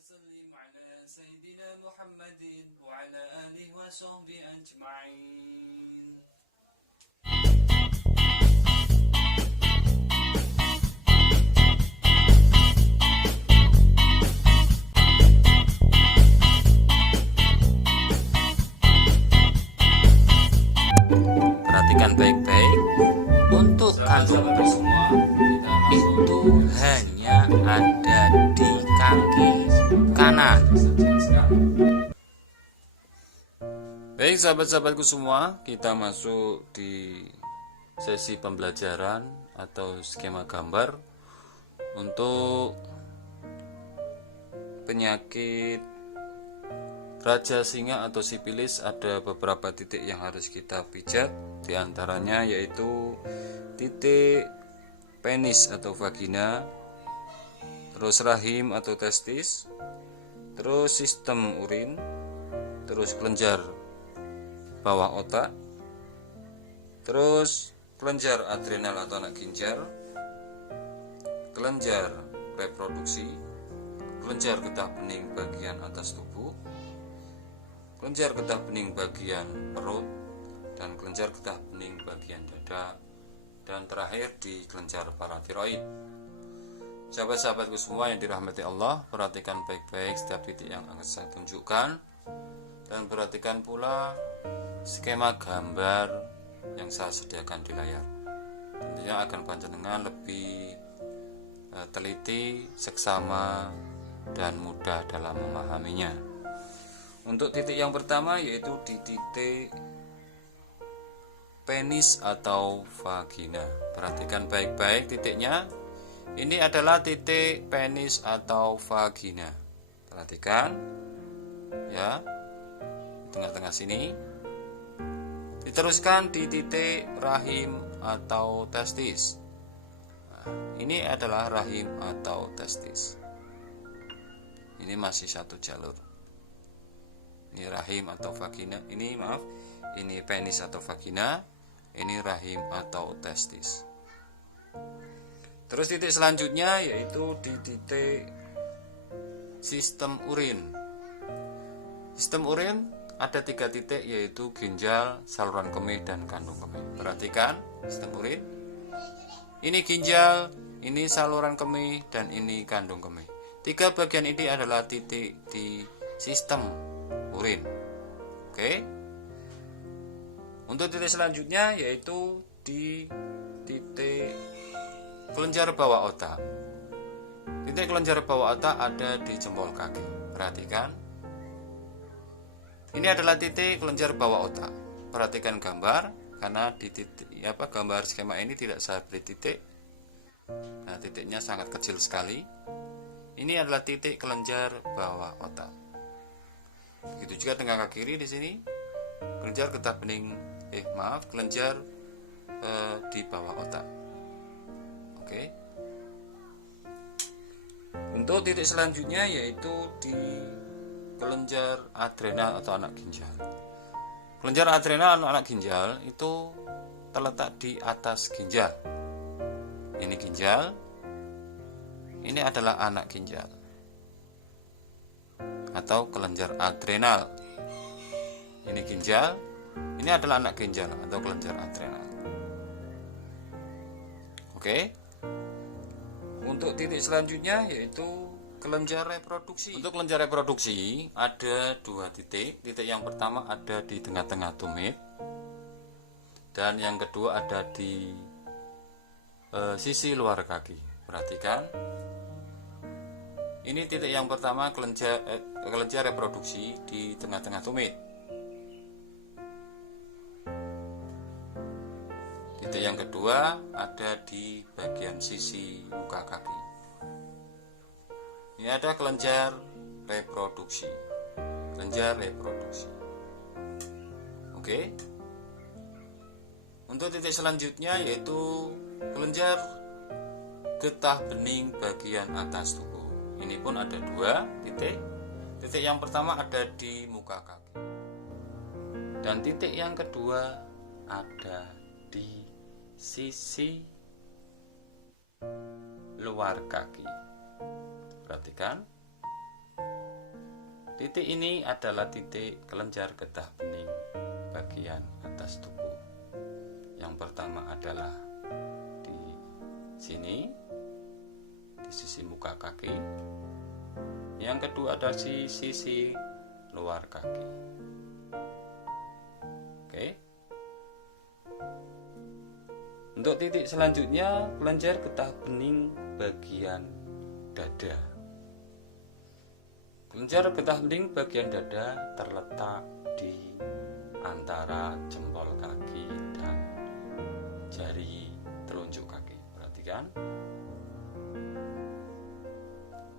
وسلم على سيدنا محمد وعلى آله وصحبه أجمعين. Perhatikan baik-baik. Untuk kandung semua itu hanya ada di kaki kanan. Baik sahabat-sahabatku semua, kita masuk di sesi pembelajaran atau skema gambar untuk penyakit raja singa atau sipilis. Ada beberapa titik yang harus kita pijat, diantaranya yaitu titik penis atau vagina, terus rahim atau testis, terus sistem urin, terus kelenjar bawah otak, terus kelenjar adrenal atau anak ginjal, kelenjar reproduksi, kelenjar getah bening bagian atas tubuh, kelenjar getah bening bagian perut, dan kelenjar getah bening bagian dada, dan terakhir di kelenjar paratiroid. Sahabat-sahabatku semua yang dirahmati Allah, perhatikan baik-baik setiap titik yang akan saya tunjukkan, dan perhatikan pula skema gambar yang saya sediakan di layar. Tentunya akan panjenengan lebih teliti, seksama, dan mudah dalam memahaminya. Untuk titik yang pertama yaitu di titik penis atau vagina. Perhatikan baik-baik titiknya. Ini adalah titik penis atau vagina. Perhatikan ya, tengah-tengah sini. Diteruskan di titik rahim atau testis. Nah, ini adalah rahim atau testis. Ini masih satu jalur. Ini rahim atau vagina. Ini penis atau vagina. Ini rahim atau testis. Terus titik selanjutnya yaitu di titik sistem urin. Sistem urin ada 3 titik, yaitu ginjal, saluran kemih, dan kandung kemih. Perhatikan sistem urin. Ini ginjal, ini saluran kemih, dan ini kandung kemih. 3 bagian ini adalah titik di sistem urin. Oke. Untuk titik selanjutnya yaitu di titik kelenjar bawah otak. Titik kelenjar bawah otak ada di jempol kaki. Perhatikan. Ini adalah titik kelenjar bawah otak. Perhatikan gambar, karena di titik gambar skema ini tidak saya beri titik. Nah, titiknya sangat kecil sekali. Ini adalah titik kelenjar bawah otak. Begitu juga dengan kaki kiri di sini. Kelenjar getah bening, kelenjar di bawah otak. Oke. Untuk titik selanjutnya yaitu di kelenjar adrenal atau anak ginjal. Kelenjar adrenal atau anak ginjal itu terletak di atas ginjal. Ini ginjal. Ini adalah anak ginjal atau kelenjar adrenal. Ini ginjal. Ini adalah anak ginjal atau kelenjar adrenal. Oke. Untuk titik selanjutnya yaitu kelenjar reproduksi. Untuk kelenjar reproduksi ada 2 titik. Titik yang pertama ada di tengah-tengah tumit, dan yang kedua ada di sisi luar kaki. Perhatikan. Ini titik yang pertama, kelenjar reproduksi di tengah-tengah tumit. Titik yang kedua ada di bagian sisi muka kaki. Ini ada kelenjar reproduksi. Kelenjar reproduksi. Oke. Untuk titik selanjutnya yaitu kelenjar getah bening bagian atas tubuh. Ini pun ada 2 titik. Titik yang pertama ada di muka kaki. Dan titik yang kedua ada di sisi luar kaki. Perhatikan. Titik ini adalah titik kelenjar getah bening bagian atas tubuh. Yang pertama adalah di sini, di sisi muka kaki. Yang kedua adalah di sisi luar kaki. Oke. Untuk titik selanjutnya, kelenjar getah bening bagian dada. Kelenjar getah bening bagian dada terletak di antara jempol kaki dan jari telunjuk kaki. Perhatikan.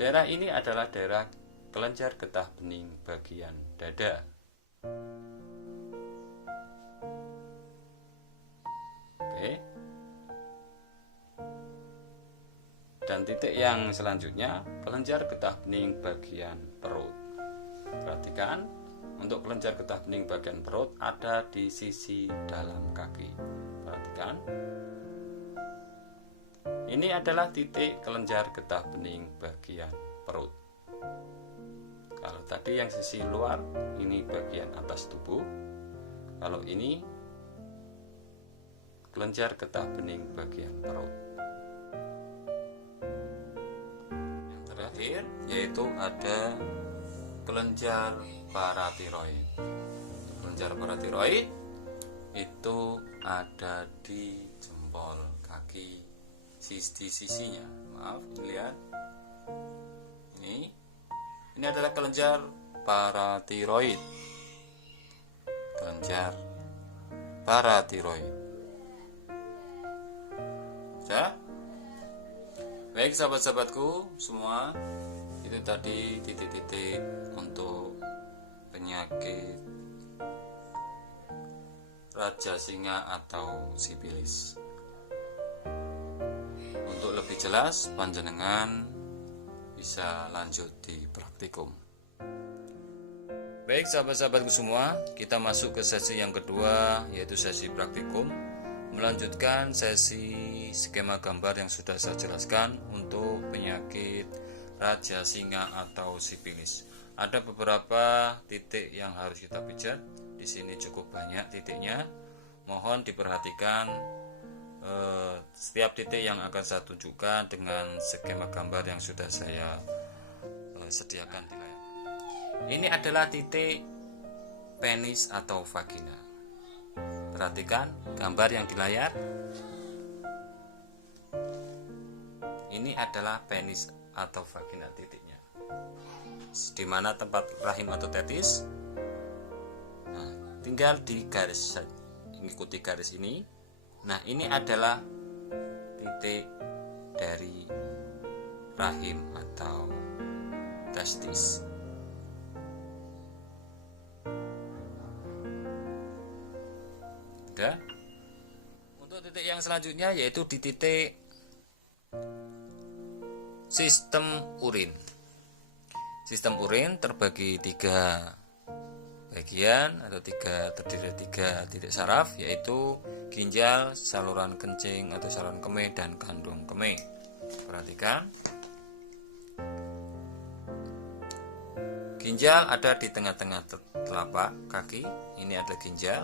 Daerah ini adalah daerah kelenjar getah bening bagian dada. Oke. Dan titik yang selanjutnya, kelenjar getah bening bagian perut. Perhatikan, untuk kelenjar getah bening bagian perut ada di sisi dalam kaki. Perhatikan. Ini adalah titik kelenjar getah bening bagian perut. Kalau tadi yang sisi luar, ini bagian atas tubuh. Kalau ini kelenjar getah bening bagian perut. Terakhir yaitu ada kelenjar paratiroid. Kelenjar paratiroid itu ada di jempol kaki di sisinya. Maaf, lihat. Ini adalah kelenjar paratiroid. Kelenjar paratiroid. Ya? Baik sahabat-sahabatku semua, itu tadi titik-titik untuk penyakit raja singa atau sipilis. Untuk lebih jelas, panjenengan bisa lanjut di praktikum. Baik sahabat-sahabatku semua, kita masuk ke sesi yang kedua, yaitu sesi praktikum. Melanjutkan sesi skema gambar yang sudah saya jelaskan untuk penyakit raja singa atau sipilis. Ada beberapa titik yang harus kita pijat. Di sini cukup banyak titiknya. Mohon diperhatikan setiap titik yang akan saya tunjukkan dengan skema gambar yang sudah saya sediakan di layar. Ini adalah titik penis atau vagina. Perhatikan gambar yang di layar. Ini adalah penis atau vagina titiknya. Di mana tempat rahim atau tetis. Nah, tinggal di garis, ikuti garis ini. Nah, ini adalah titik dari rahim atau testis. Sudah. Untuk titik yang selanjutnya yaitu di titik sistem urin. Sistem urin terbagi 3 bagian atau terdiri 3 titik saraf, yaitu ginjal, saluran kencing atau saluran kemih, dan kandung kemih. Perhatikan. Ginjal ada di tengah-tengah telapak kaki. Ini adalah ginjal.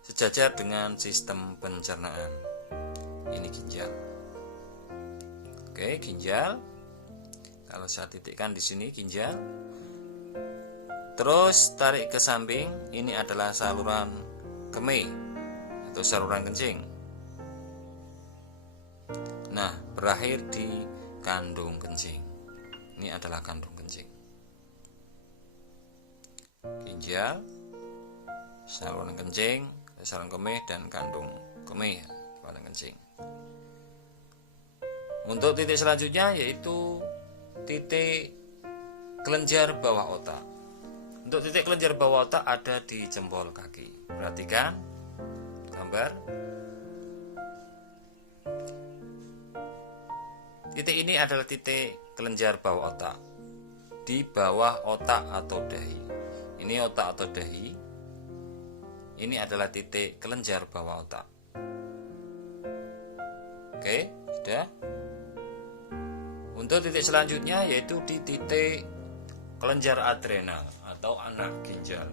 Sejajar dengan sistem pencernaan. Ini ginjal. Oke, ginjal. Kalau saya titikkan di sini ginjal. Terus tarik ke samping, ini adalah saluran kemih atau saluran kencing. Nah, berakhir di kandung kencing. Ini adalah kandung kencing. Ginjal, saluran kencing, saluran kemih, dan kandung kemih, saluran kencing. Untuk titik selanjutnya yaitu titik kelenjar bawah otak. Untuk titik kelenjar bawah otak ada di jempol kaki. Perhatikan gambar. Titik ini adalah titik kelenjar bawah otak, di bawah otak atau dahi. Ini otak atau dahi. Ini adalah titik kelenjar bawah otak. Oke, sudah. Untuk titik selanjutnya yaitu di titik kelenjar adrenal atau anak ginjal.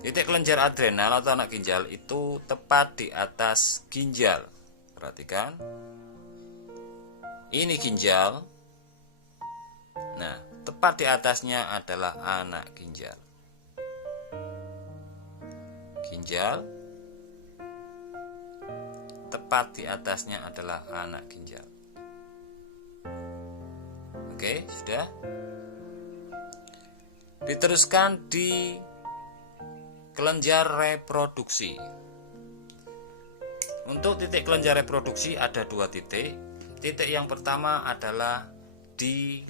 Titik kelenjar adrenal atau anak ginjal itu tepat di atas ginjal. Perhatikan. Ini ginjal. Nah, tepat di atasnya adalah anak ginjal. Ginjal. Tepat di atasnya adalah anak ginjal. Oke, sudah. Diteruskan di kelenjar reproduksi. Untuk titik kelenjar reproduksi ada 2 titik. Titik yang pertama adalah di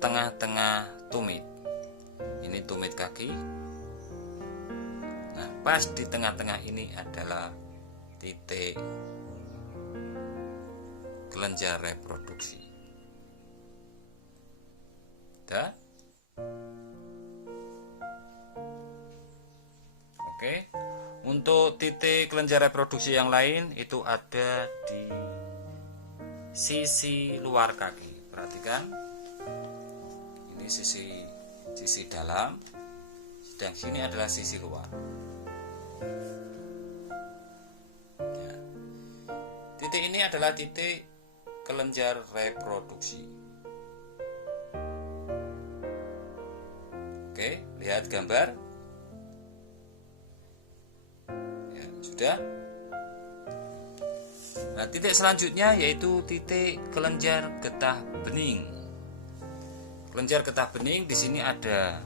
tengah-tengah tumit. Ini tumit kaki. Nah, pas di tengah-tengah ini adalah titik kelenjar reproduksi. Dah? Oke. Untuk titik kelenjar reproduksi yang lain itu ada di sisi luar kaki. Perhatikan. Ini sisi dalam, sedang sini adalah sisi luar. Ya. Titik ini adalah titik kelenjar reproduksi. Oke, lihat gambar. Sudah. Nah, titik selanjutnya yaitu titik kelenjar getah bening. Kelenjar getah bening di sini ada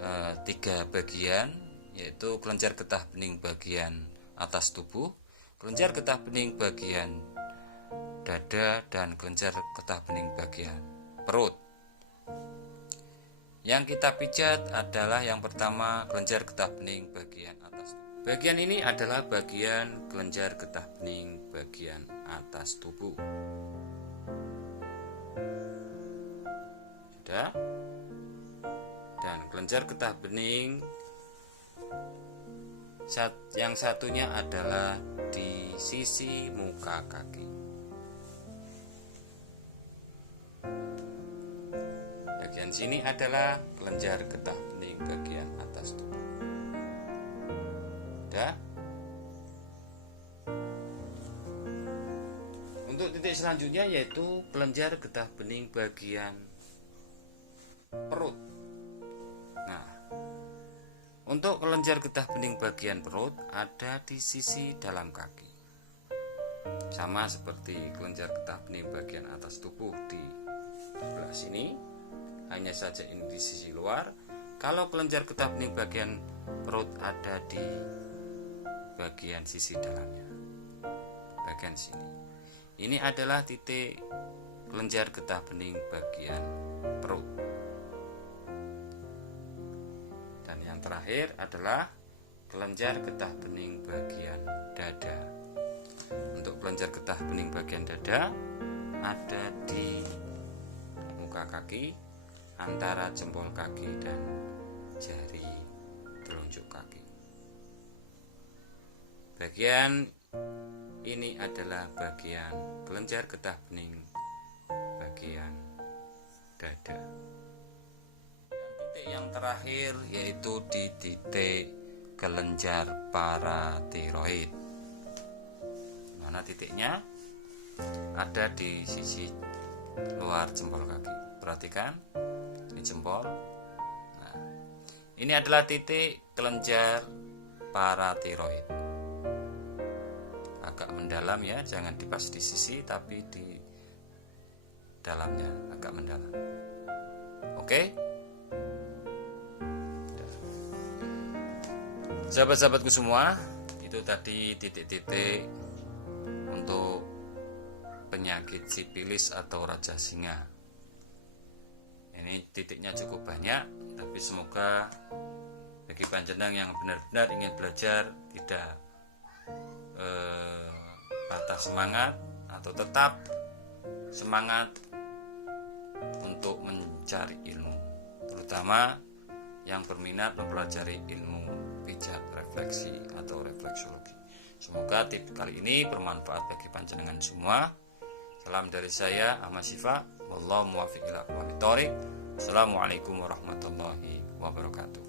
3 bagian, yaitu kelenjar getah bening bagian atas tubuh, kelenjar getah bening bagian dada, dan kelenjar getah bening bagian perut. Yang kita pijat adalah yang pertama kelenjar getah bening bagian atas tubuh. Bagian ini adalah bagian kelenjar getah bening bagian atas tubuh. Sudah. Dan kelenjar getah bening yang satunya adalah di sisi muka kaki. Bagian sini adalah kelenjar getah bening bagian atas tubuh. Untuk titik selanjutnya yaitu kelenjar getah bening bagian perut. Nah, untuk kelenjar getah bening bagian perut ada di sisi dalam kaki. Sama seperti kelenjar getah bening bagian atas tubuh di sebelah sini, hanya saja ini di sisi luar. Kalau kelenjar getah bening bagian perut ada di bagian sisi dalamnya, bagian sini. Ini adalah titik kelenjar getah bening bagian perut. Dan yang terakhir adalah kelenjar getah bening bagian dada. Untuk kelenjar getah bening bagian dada ada di muka kaki, antara jempol kaki dan jari telunjuk kaki. Bagian ini adalah bagian kelenjar getah bening bagian dada. Titik yang terakhir yaitu di titik kelenjar paratiroid. Mana titiknya? Ada di sisi luar jempol kaki. Perhatikan, ini jempol. Nah, ini adalah titik kelenjar paratiroid. Agak mendalam ya, jangan pas di sisi tapi di dalamnya agak mendalam. Oke? Sahabat-sahabatku semua, itu tadi titik-titik untuk penyakit sipilis atau raja singa. Ini titiknya cukup banyak, tapi semoga bagi panjenengan yang benar-benar ingin belajar tidak patah semangat atau tetap semangat untuk mencari ilmu, terutama yang berminat mempelajari ilmu pijat refleksi atau refleksologi. Semoga tips kali ini bermanfaat bagi panjenengan semua. Salam dari saya Ahmad Syifa. Wallahu muwaffiq ila aqwamit thoriq. Assalamualaikum warahmatullahi wabarakatuh.